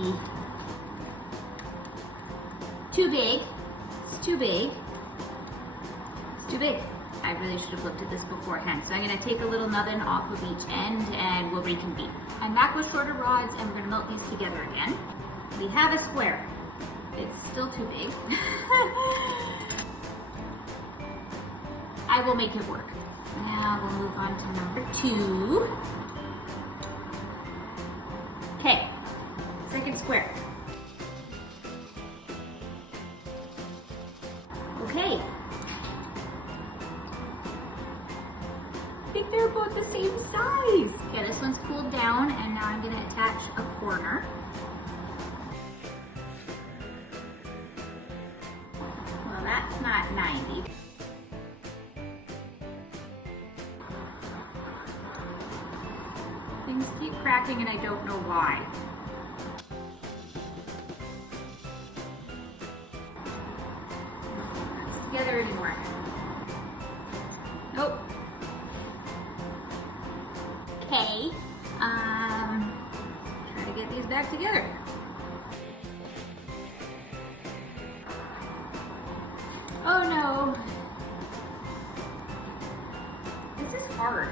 be too big. It's too big. It's too big. I really should have looked at this beforehand. So I'm gonna take a little nubbin off of each end and we'll reconvene. I'm back with shorter rods and we're gonna melt these together again. We have a square. It's still too big. I will make it work. Now we'll move on to number 2. Okay, second square. Okay. I think they're about the same size. Yeah, this one's cooled down and now I'm gonna attach a corner. Well, that's not 90. Things keep cracking and I don't know why. Not together anymore. Nope. Okay. Try to get these back together. Oh no. This is hard.